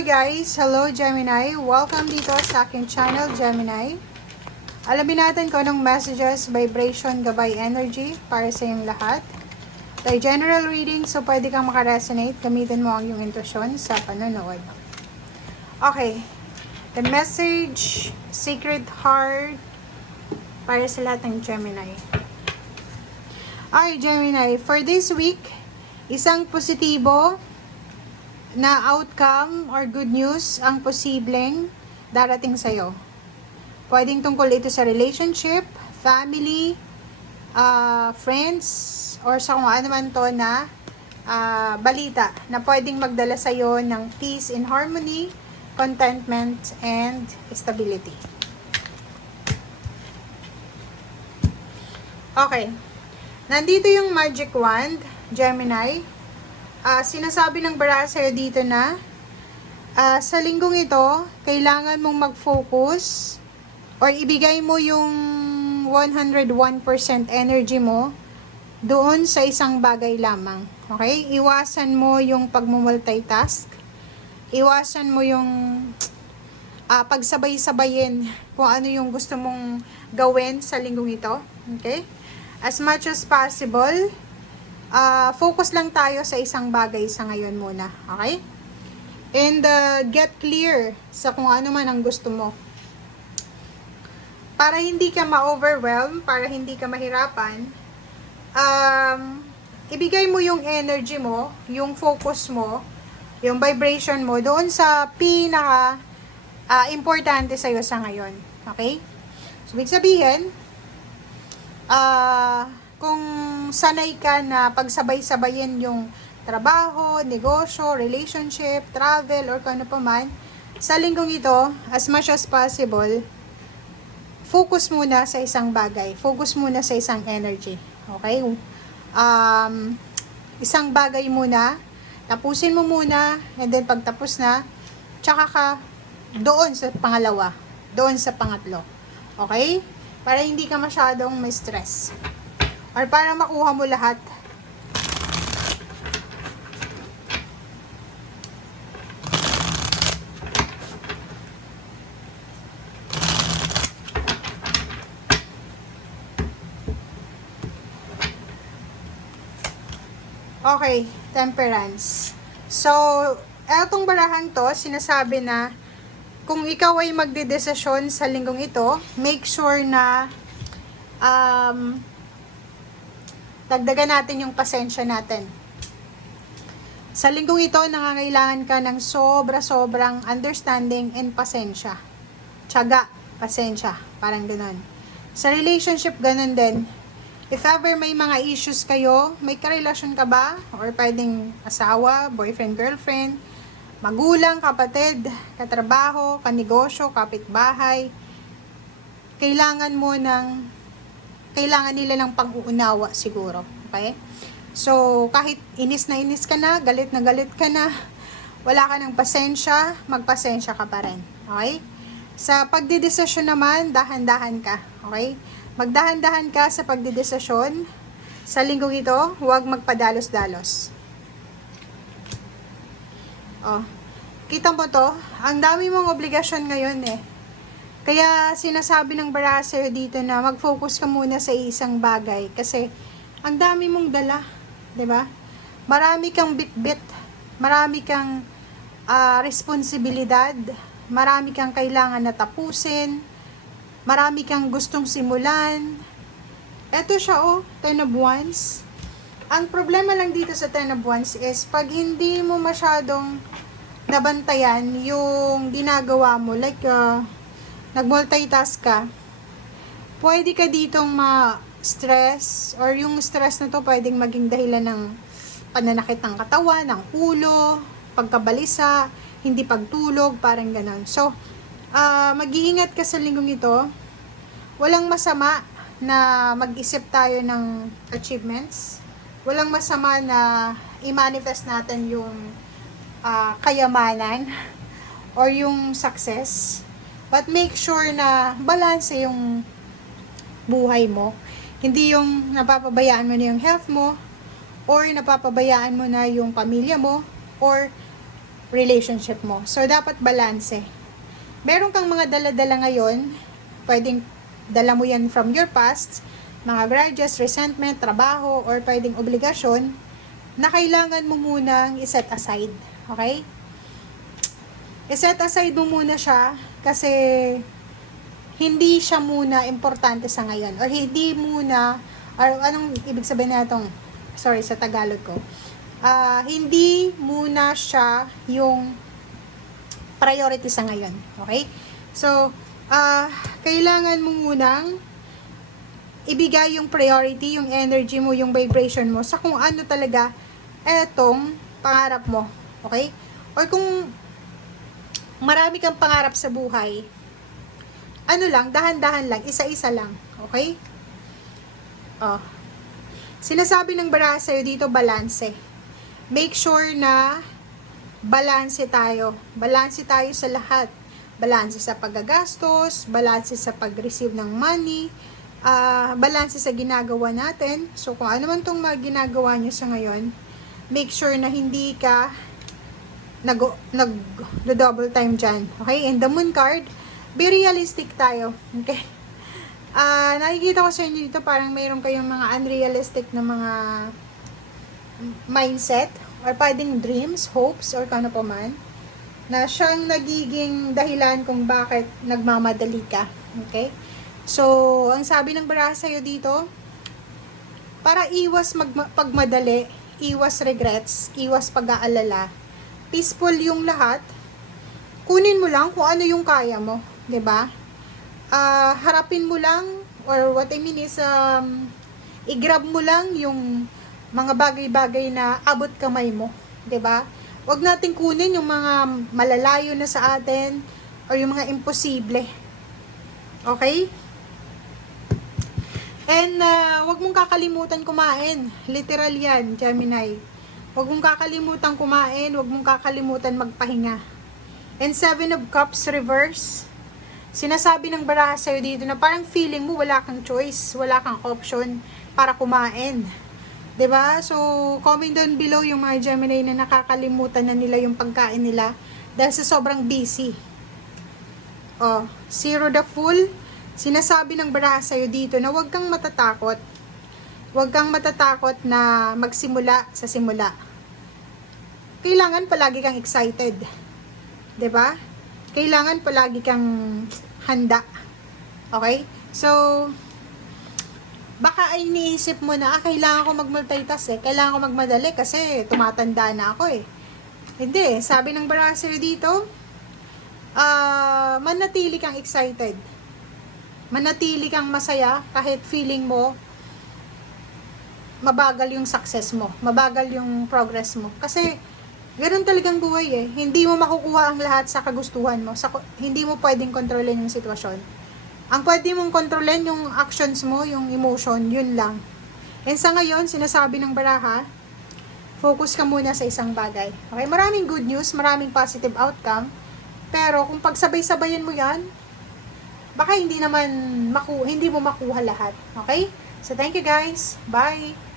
Hi guys! Hello Gemini! Welcome dito sa aking channel, Gemini. Alamin natin kung anong messages, vibration, gabay, energy para sa iyong lahat. Tayo general reading, so pwede kang makaresonate. Gamitin mo ang iyong intuition sa panonood. Okay. The message, Sacred Heart, para sa lahat ng Gemini. Okay, Gemini. For this week, isang positibo na outcome or good news ang posibleng darating sa'yo. Pwedeng tungkol ito sa relationship, family, friends, or sa kung ano man to na balita na pwedeng magdala sa'yo ng peace and harmony, contentment, and stability. Okay. Nandito yung magic wand, Gemini. Sinasabi ng bara sa'yo dito na sa linggong ito, kailangan mong mag-focus or ibigay mo yung 101% energy mo doon sa isang bagay lamang. Okay? Iwasan mo yung pagmumultitask. Iwasan mo yung pagsabay-sabayin kung ano yung gusto mong gawin sa linggong ito. Okay? As much as possible, focus lang tayo sa isang bagay sa ngayon muna, okay? And get clear sa kung ano man ang gusto mo. Para hindi ka ma-overwhelm, para hindi ka mahirapan, ibigay mo yung energy mo, yung focus mo, yung vibration mo doon sa pinaka importante sa'yo sa ngayon, okay? So, ibig sabihin, kung sanay ka na pagsabay-sabayin yung trabaho, negosyo, relationship, travel, or kung ano pa man, sa linggong ito, as much as possible, focus muna sa isang bagay. Focus muna sa isang energy. Okay? Isang bagay muna, tapusin mo muna, and then pagtapos na, tsaka ka doon sa pangalawa, doon sa pangatlo. Okay? Para hindi ka masyadong may stress. Or para makuha mo lahat. Okay, temperance. So, etong barahan to, sinasabi na kung ikaw ay magdedesisyon sa linggong ito, make sure na dagdagan natin yung pasensya natin. Sa linggong ito, nangangailangan ka ng sobra-sobrang understanding and pasensya. Tiyaga, pasensya, parang ganun. Sa relationship, ganun din. If ever may mga issues kayo, may karelasyon ka ba? Or pwedeng asawa, boyfriend, girlfriend, magulang, kapatid, katrabaho, kanegosyo, kapitbahay, kailangan nila ng pang-uunawa siguro. Okay? So, kahit inis ka na, galit ka na, wala ka ng pasensya, magpasensya ka pa rin. Okay? Sa pagdidesisyon naman, dahan-dahan ka. Okay? Magdahan-dahan ka sa pagdidesisyon. Sa linggong ito, huwag magpadalos-dalos. Oh, kita mo to? Ang dami mong obligasyon ngayon eh. Kaya sinasabi ng bara sa'yo dito na mag-focus ka muna sa isang bagay kasi ang dami mong dala, 'di ba? Marami kang bitbit, marami kang responsibilidad, marami kang kailangan na tapusin, marami kang gustong simulan. Eto siya Ten of Wands. Ang problema lang dito sa Ten of Wands is pag hindi mo masyadong nabantayan yung ginagawa mo, like nag-multitask ka, pwede ka ditong ma-stress, or yung stress na to pwedeng maging dahilan ng pananakit ng katawan, ng ulo, pagkabalisa, hindi pagtulog, parang ganon. So, mag-iingat ka sa linggong ito. Walang masama na mag-isip tayo ng achievements. Walang masama na i-manifest natin yung kayamanan or yung success. But make sure na balance yung buhay mo. Hindi yung napapabayaan mo na yung health mo, or napapabayaan mo na yung pamilya mo, or relationship mo. So, dapat balanse. Meron kang mga dala-dala ngayon, pwedeng dala mo yan from your past, mga grudges, resentment, trabaho, or pwedeng obligasyon, na kailangan mo munang iset aside. Okay? Iset aside mo muna siya kasi hindi siya muna importante sa ngayon. Or hindi muna, or anong ibig sabihin na itong, sorry sa Tagalog ko, hindi muna siya yung priority sa ngayon. Okay? So, kailangan mo munang ibigay yung priority, yung energy mo, yung vibration mo sa kung ano talaga etong pangarap mo. Okay? Or kung marami kang pangarap sa buhay, ano lang, dahan-dahan lang, isa-isa lang. Okay? Sinasabi ng baraha sa'yo dito, balanse. Make sure na balanse tayo. Balanse tayo sa lahat. Balanse sa paggagastos, balanse sa pag-receive ng money, balanse sa ginagawa natin. So, kung ano man itong mga ginagawa nyo sa ngayon, make sure na hindi ka nag-double time dyan. Okay? And the moon card, be realistic tayo. Okay? Nakikita ko sa inyo dito, parang mayroon kayong mga unrealistic na mga mindset, or pwedeng dreams, hopes, or kano pa man, na siyang nagiging dahilan kung bakit nagmamadali ka. Okay? So, ang sabi ng baraha sa'yo dito, para iwas pagmadali, iwas regrets, iwas pag-aalala, peaceful yung lahat, kunin mo lang kung ano yung kaya mo. 'Di ba? Harapin mo lang, or what I mean is, i-grab mo lang yung mga bagay-bagay na abot kamay mo, 'di ba? Huwag nating kunin yung mga malalayo na sa atin or yung mga imposible. Okay? And huwag mong kakalimutan kumain. Literal 'yan, Gemini. Huwag mong kakalimutan kumain, huwag mong kakalimutan magpahinga. And 7 of Cups reverse. Sinasabi ng baraha sa'yo dito na parang feeling mo wala kang choice, wala kang option para kumain. 'Di ba? So, comment down below yung mga Gemini na nakakalimutan na nila yung pagkain nila dahil sa sobrang busy. Zero the Fool. Sinasabi ng baraha sa'yo dito na huwag kang matatakot. Huwag kang matatakot na magsimula sa simula. Kailangan palagi kang excited. 'Di ba? Kailangan palagi kang handa. Okay? So, baka ay iniisip mo na, kailangan ko mag-multitask kailangan ko magmadali kasi tumatanda na ako Hindi. Sabi ng baraha sa'yo dito, manatili kang excited. Manatili kang masaya kahit feeling mo mabagal yung success mo, mabagal yung progress mo. Kasi, ganoon talagang buhay Hindi mo makukuha ang lahat sa kagustuhan mo. Hindi mo pwedeng kontrolin yung sitwasyon. Ang pwede mong kontrolin yung actions mo, yung emotion, yun lang. And sa ngayon, sinasabi ng baraha, focus ka muna sa isang bagay. Okay? Maraming good news, maraming positive outcome. Pero kung pagsabay-sabayan mo yan, baka hindi mo makuha lahat. Okay? So, thank you guys. Bye!